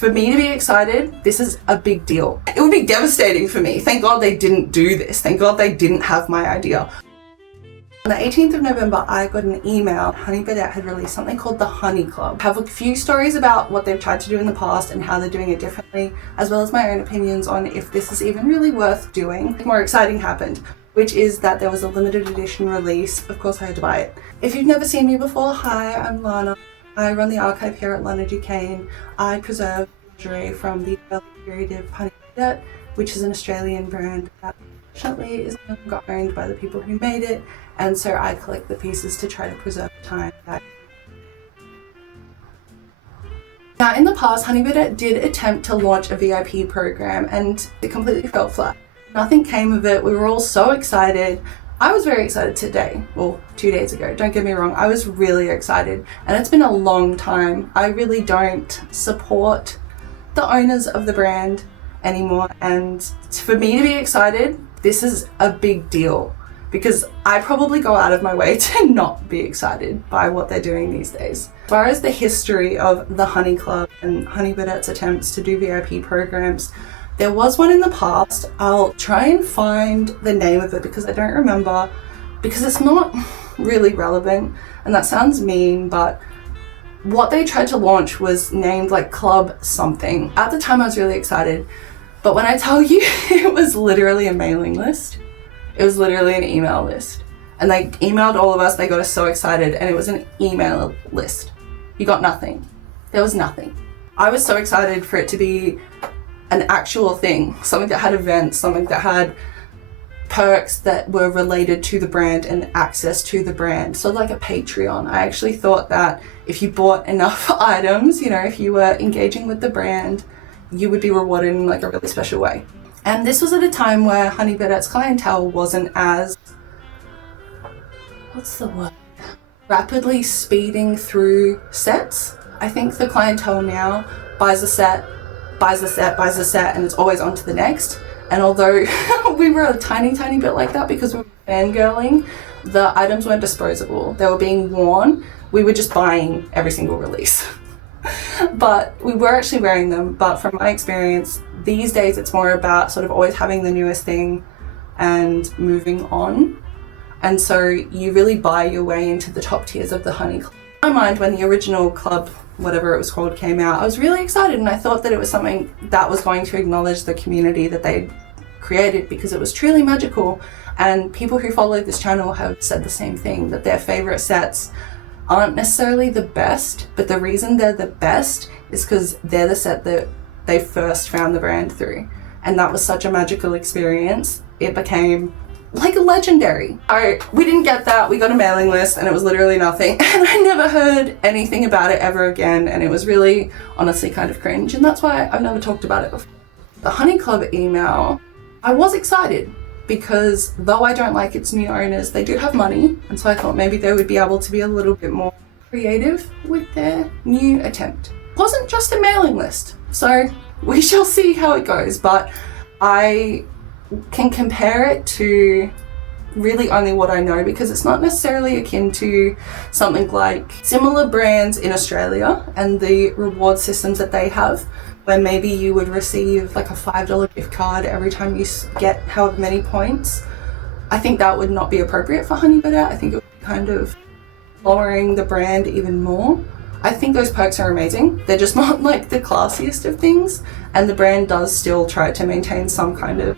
For me to be excited, this is a big deal. It would be devastating for me. Thank God they didn't do this. Thank God they didn't have my idea. On the 18th of November, I got an email. Honey Birdette had released something called the Honey Club. I have a few stories about what they've tried to do in the past and how they're doing it differently, as well as my own opinions on if this is even really worth doing. More exciting happened, which is that there was a limited edition release. Of course, I had to buy it. If you've never seen me before, hi, I'm Lana. I run the archive here at Lana Duquesne. I preserve lingerie from the early period of Honey Birdette, which is an Australian brand that unfortunately is no longer owned by the people who made it, and so I collect the pieces to try to preserve time. Now, in the past, Honey Birdette did attempt to launch a VIP program and it completely fell flat. Nothing came of it. We were all so excited. I was very excited today, well, 2 days ago, don't get me wrong, I was really excited, and it's been a long time. I really don't support the owners of the brand anymore, and for me to be excited, this is a big deal, because I probably go out of my way to not be excited by what they're doing these days. As far as the history of the Honey Club and Honey Birdette's attempts to do VIP programs, there was one in the past. I'll try and find the name of it because I don't remember, because it's not really relevant, and that sounds mean, but what they tried to launch was named like Club something. At the time I was really excited, but when I tell you it was literally a mailing list. It was literally an email list. And they emailed all of us, they got us so excited, and it was an email list. You got nothing. There was nothing. I was so excited for it to be an actual thing, something that had events, something that had perks that were related to the brand and access to the brand. So like a Patreon. I actually thought that if you bought enough items, if you were engaging with the brand, you would be rewarded in like a really special way. And this was at a time where Honey Birdette's clientele wasn't as, rapidly speeding through sets. I think the clientele now buys a set, and it's always on to the next. And although we were a tiny bit like that because we were fangirling, the items weren't disposable. They were being worn. We were just buying every single release. But we were actually wearing them. But from my experience, these days it's more about sort of always having the newest thing and moving on. And so you really buy your way into the top tiers of the Honey Club. In my mind, when the original club, whatever it was called, came out, I was really excited, and I thought that it was something that was going to acknowledge the community that they created, because it was truly magical. And people who follow this channel have said the same thing, that their favorite sets aren't necessarily the best, but the reason they're the best is because they're the set that they first found the brand through. And that was such a magical experience. It became like legendary. We didn't get that. We got a mailing list and it was literally nothing. And I never heard anything about it ever again. And it was really, honestly, kind of cringe. And that's why I've never talked about it before. The Honey Club email, I was excited because though I don't like its new owners, they do have money. And so I thought maybe they would be able to be a little bit more creative with their new attempt. It wasn't just a mailing list. So we shall see how it goes. But I can compare it to really only what I know, because it's not necessarily akin to something like similar brands in Australia and the reward systems that they have, where maybe you would receive like a $5 gift card every time you get however many points. I think that would not be appropriate for Honey Birdette. I think it would be kind of lowering the brand even more. I think those perks are amazing. They're just not like the classiest of things, and the brand does still try to maintain some kind of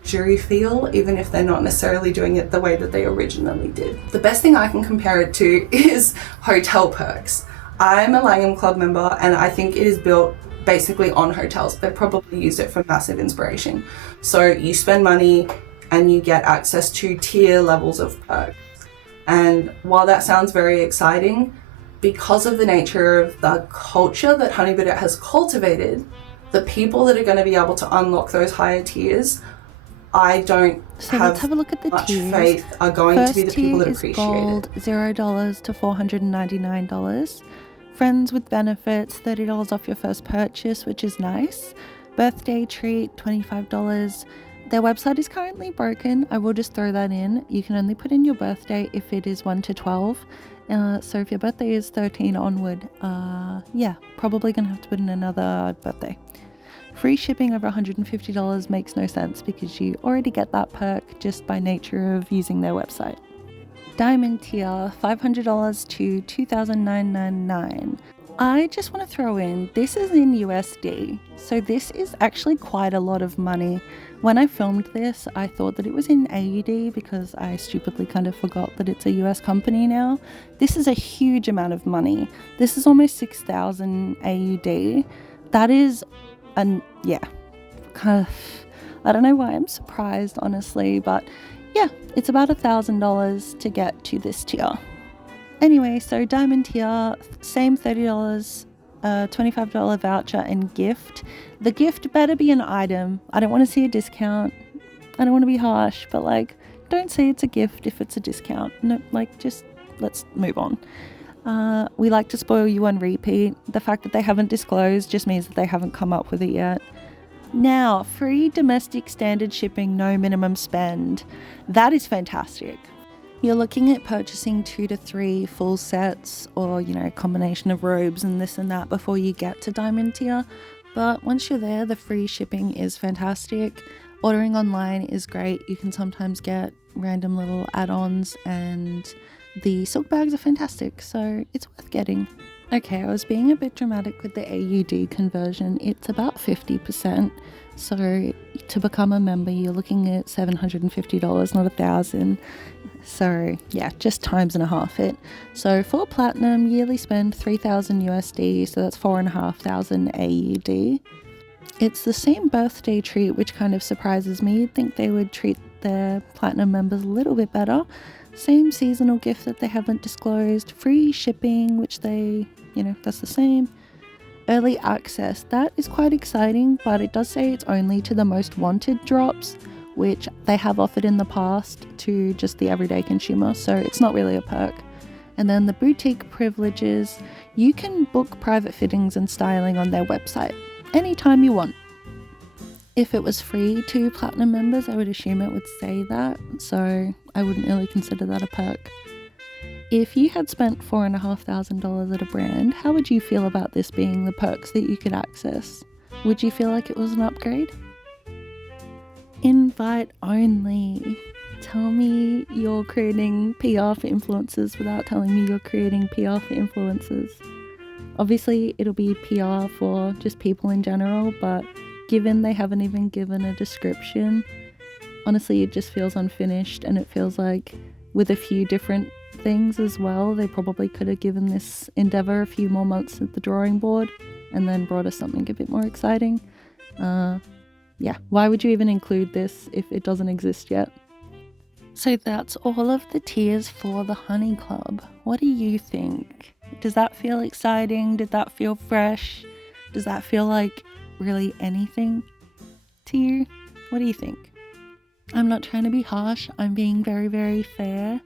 luxury feel, even if they're not necessarily doing it the way that they originally did. The best thing I can compare it to is hotel perks. I'm a Langham Club member, and I think it is built basically on hotels. They've probably used it for massive inspiration. So you spend money and you get access to tier levels of perks. And while that sounds very exciting, because of the nature of the culture that Honey Birdette has cultivated, the people that are going to be able to unlock those higher tiers, I don't let's have a look at the much tiers. faith are going First to be the people that tier appreciate is gold, it. $0 to $499. Friends with benefits, $30 off your first purchase, which is nice. Birthday treat, $25. Their website is currently broken. I will just throw that in. You can only put in your birthday if it is 1 to 12. So if your birthday is 13 onward, yeah, probably gonna have to put in another birthday. Free shipping over $150 makes no sense because you already get that perk just by nature of using their website. Diamond tier, $500 to $2,999. I just want to throw in, this is in USD, so this is actually quite a lot of money. When I filmed this, I thought that it was in AUD because I stupidly kind of forgot that it's a US company now. This is a huge amount of money. This is almost 6,000 AUD. That is, yeah, kind of, I don't know why I'm surprised, honestly, but yeah, it's about $1,000 to get to this tier. Anyway, so diamond tier, same $30, $25 voucher and gift. The gift better be an item. I don't want to see a discount. I don't want to be harsh, but like, don't say it's a gift if it's a discount. No, like, just let's move on. We like to spoil you on repeat. The fact that they haven't disclosed just means that they haven't come up with it yet. Now, free domestic standard shipping, no minimum spend. That is fantastic. You're looking at purchasing 2 to 3 full sets or, you know, a combination of robes and this and that before you get to diamond tier. But once you're there, the free shipping is fantastic. Ordering online is great. You can sometimes get random little add-ons and the silk bags are fantastic, so it's worth getting. Okay, I was being a bit dramatic with the AUD conversion. It's about 50%. So to become a member, you're looking at $750, not $1,000. So yeah, just times and a half it. So for platinum, yearly spend 3,000 USD, so that's 4,500 AUD. It's the same birthday treat, which kind of surprises me. You'd think they would treat their platinum members a little bit better. Same seasonal gift that they haven't disclosed. Free shipping, which they, you know, that's the same. Early access, that is quite exciting, but it does say it's only to the most wanted drops, which they have offered in the past to just the everyday consumer, so it's not really a perk. And then the boutique privileges, you can book private fittings and styling on their website anytime you want. If it was free to platinum members, I would assume it would say that, so I wouldn't really consider that a perk. If you had spent $4,500 at a brand, how would you feel about this being the perks that you could access? Would you feel like it was an upgrade? Invite only. Tell me you're creating PR for influencers without telling me you're creating PR for influencers. Obviously, it'll be PR for just people in general, but given they haven't even given a description, honestly, it just feels unfinished, and it feels like with a few different things as well, they probably could have given this endeavor a few more months at the drawing board and then brought us something a bit more exciting. Yeah, why would you even include this if it doesn't exist yet? So that's all of the tiers for the Honey Club. What do you think? Does that feel exciting? Did that feel fresh? Does that feel like really anything to you? What do you think? I'm not trying to be harsh. I'm being very, very fair.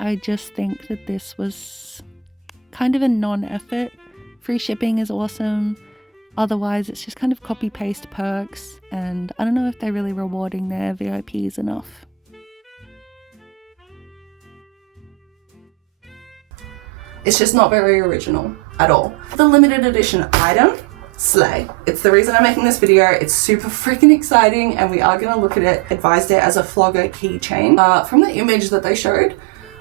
I just think that this was kind of a non-effort. Free shipping is awesome. Otherwise, it's just kind of copy-paste perks, and I don't know if they're really rewarding their VIPs enough. It's just not very original at all. The limited edition item, slay. It's the reason I'm making this video. It's super freaking exciting, and we are gonna look at it. Advised it as a flogger keychain. From the image that they showed,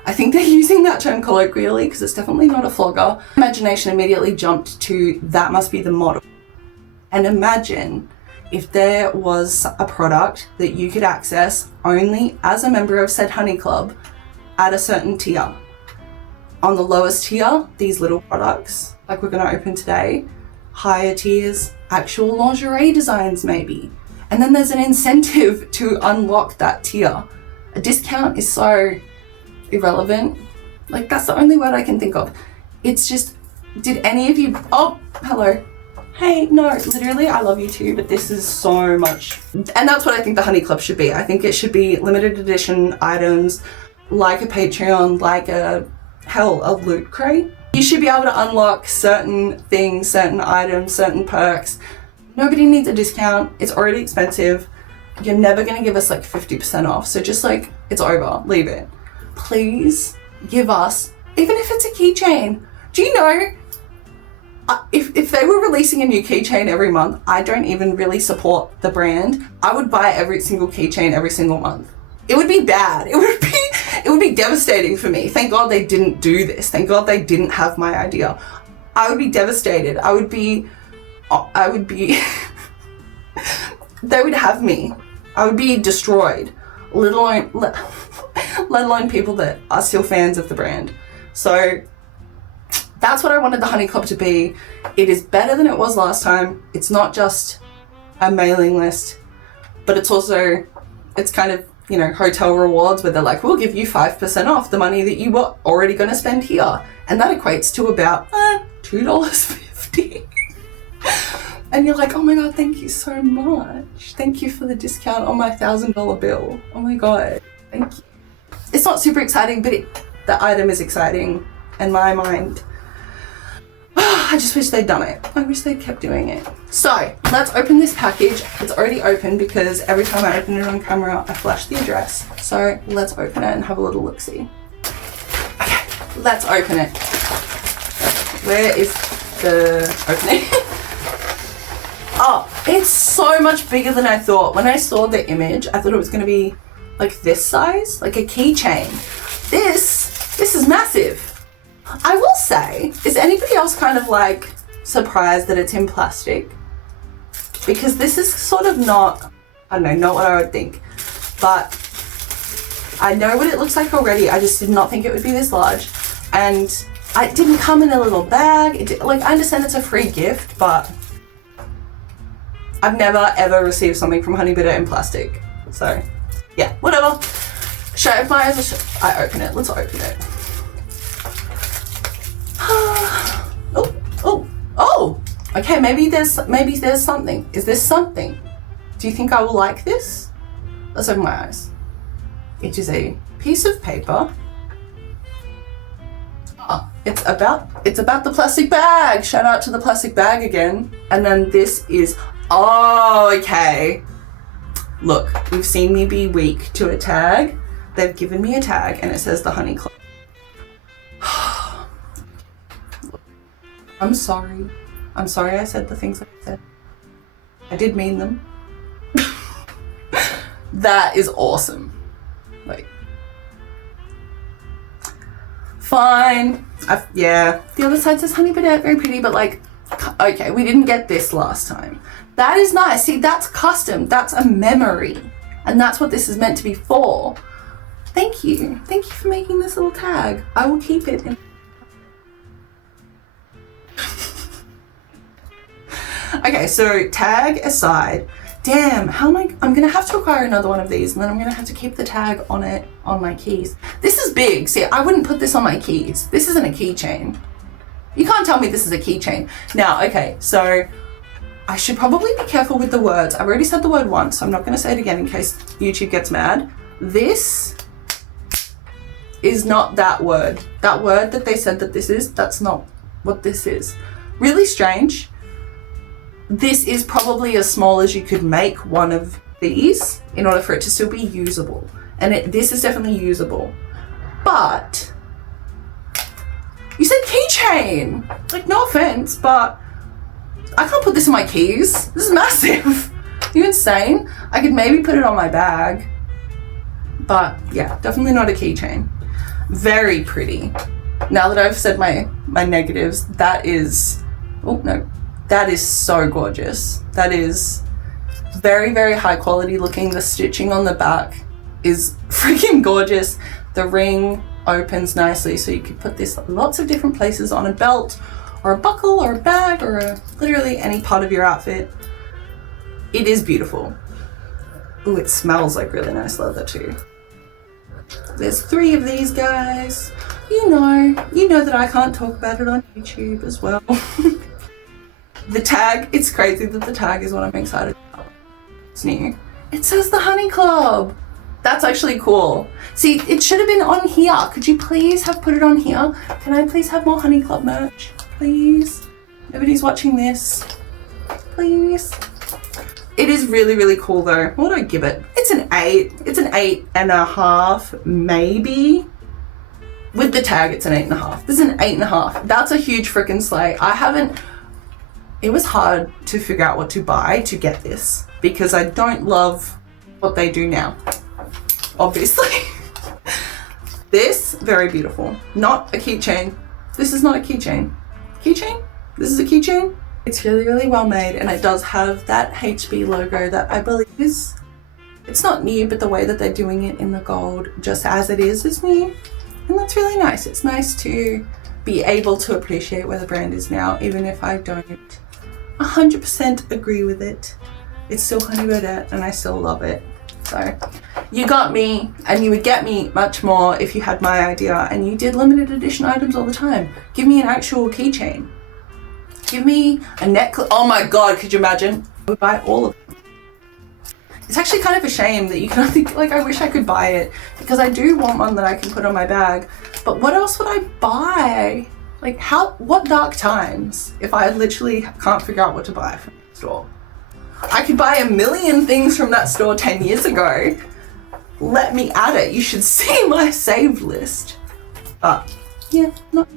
I think they're using that term colloquially because it's definitely not a flogger. Imagination immediately jumped to that must be the model. And imagine if there was a product that you could access only as a member of said Honey Club at a certain tier. On the lowest tier, these little products, like we're gonna open today. Higher tiers, actual lingerie designs maybe. And then there's an incentive to unlock that tier. A discount is so irrelevant. Like, that's the only word I can think of. It's just, did any of you, oh, hello. Hey, no, literally, I love you too, but this is so much. And that's what I think the Honey Club should be. I think it should be limited edition items, like a Patreon, like a loot crate. You should be able to unlock certain things, certain items, certain perks. Nobody needs a discount. It's already expensive. you're never going to give us like 50% off. So just like, it's over, leave it. Please give us, even if it's a keychain. Do you know, if they were releasing a new keychain every month, I don't even really support the brand. I would buy every single keychain every single month. It would be bad. It would be devastating for me. Thank God they didn't do this. Thank God they didn't have my idea. I would be devastated. I would be, they would have me. I would be destroyed, let alone people that are still fans of the brand. So that's what I wanted the Honey Club to be. It is better than it was last time. It's not just a mailing list, but it's also, it's kind of, you know, hotel rewards where they're like, we'll give you 5% off the money that you were already going to spend here. And that equates to about $2.50. And you're like, oh my God, thank you so much. Thank you for the discount on my $1,000 bill. Oh my God, thank you. It's not super exciting, but the item is exciting in my mind. I just wish they'd done it. I wish they'd kept doing it. So let's open this package. It's already open because every time I open it on camera, I flash the address. So let's open it and have a little look-see. Okay, let's open it. Where is the opening? Oh, it's so much bigger than I thought. When I saw the image, I thought it was going to be like this size, like a keychain. This is massive. I will say, is anybody else kind of like surprised that it's in plastic? Because this is sort of not, I don't know, not what I would think. But I know what it looks like already. I just did not think it would be this large. And it didn't come in a little bag. Like, I understand it's a free gift, but I've never ever received something from Honey Birdette in plastic. So yeah, whatever. Show of my eyes, I open it. Let's open it. Oh, okay, maybe there's something. Is this something? Do you think I will like this? Let's open my eyes. It is a piece of paper. Oh, it's about the plastic bag. Shout out to the plastic bag again. And then this is, oh, okay. Look, you've seen me be weak to a tag. They've given me a tag and it says the Honey Club. I'm sorry. I'm sorry I said the things I said. I did mean them. That is awesome. Like, fine. Yeah. The other side says Honey Birdette, very pretty, but like, okay, we didn't get this last time. That is nice. See, that's custom. That's a memory. And that's what this is meant to be for. Thank you. Thank you for making this little tag. I will keep it in. Okay, so tag aside, damn, I'm gonna have to acquire another one of these and then I'm gonna have to keep the tag on it on my keys. This is big. See, I wouldn't put this on my keys. This isn't a keychain. You can't tell me this is a keychain. Now, okay, so I should probably be careful with the words. I've already said the word once, so I'm not gonna say it again in case YouTube gets mad. This is not that word. That word that they said that this is, that's not what this is. Really strange. This is probably as small as you could make one of these in order for it to still be usable. And this is definitely usable. But you said keychain. Like, no offense, but I can't put this in my keys. This is massive. Are you insane? I could maybe put it on my bag. But yeah, definitely not a keychain. Very pretty. Now that I've said my negatives, that is, oh no, that is so gorgeous. That is very, very high quality looking. The stitching on the back is freaking gorgeous. The ring opens nicely, so you could put this lots of different places on a belt or a buckle or a bag or literally any part of your outfit. It is beautiful. Ooh, it smells like really nice leather too. There's 3 of these guys. You know that I can't talk about it on YouTube as well. The tag, it's crazy that the tag is what I'm excited about. It's new. It says the Honey Club. That's actually cool. See, it should have been on here. Could you please have put it on here? Can I please have more Honey Club merch? Please? Nobody's watching this. Please? It is really, really cool though. What would I give it? It's an 8. It's an 8.5, maybe. With the tag, it's an 8.5. This is an 8.5. That's a huge freaking slay. It was hard to figure out what to buy to get this because I don't love what they do now, obviously. This, very beautiful. Not a keychain. This is not a keychain. Keychain? This is a keychain. It's really, really well made, and it does have that HB logo that I believe is, it's not new, but the way that they're doing it in the gold, just as it is new. And that's really nice. It's nice to be able to appreciate where the brand is now, even if I don't 100% agree with it. It's still Honey Birdette, and I still love it. So you got me, and you would get me much more if you had my idea and you did limited edition items all the time. Give me an actual keychain. Give me a necklace. Oh my god, could you imagine? I would buy all of them. It's actually kind of a shame that you can only, like, I wish I could buy it because I do want one that I can put on my bag. But what else would I buy? Like, what dark times if I literally can't figure out what to buy from the store? I could buy a million things from that store 10 years ago. Let me add it. You should see my saved list. But yeah, not.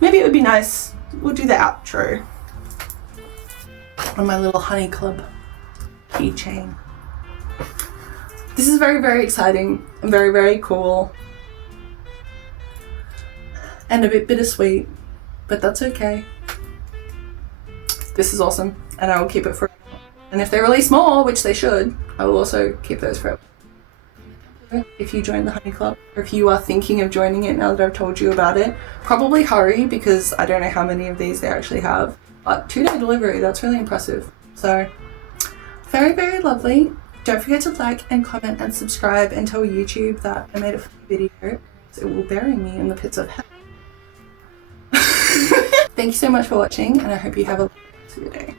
Maybe it would be nice. We'll do the outro on my little honey club keychain. This is very, very exciting and very, very cool. And a bit bittersweet, but that's okay. This is awesome, and I will keep it forever. And if they release more, which they should, I will also keep those forever. If you join the Honey Club, or if you are thinking of joining it now that I've told you about it, probably hurry because I don't know how many of these they actually have. But 2-day delivery, that's really impressive. So, very, very lovely. Don't forget to like and comment and subscribe and tell YouTube that I made a video. So it will bury me in the pits of hell. Thank you so much for watching, and I hope you have a lovely rest of your day.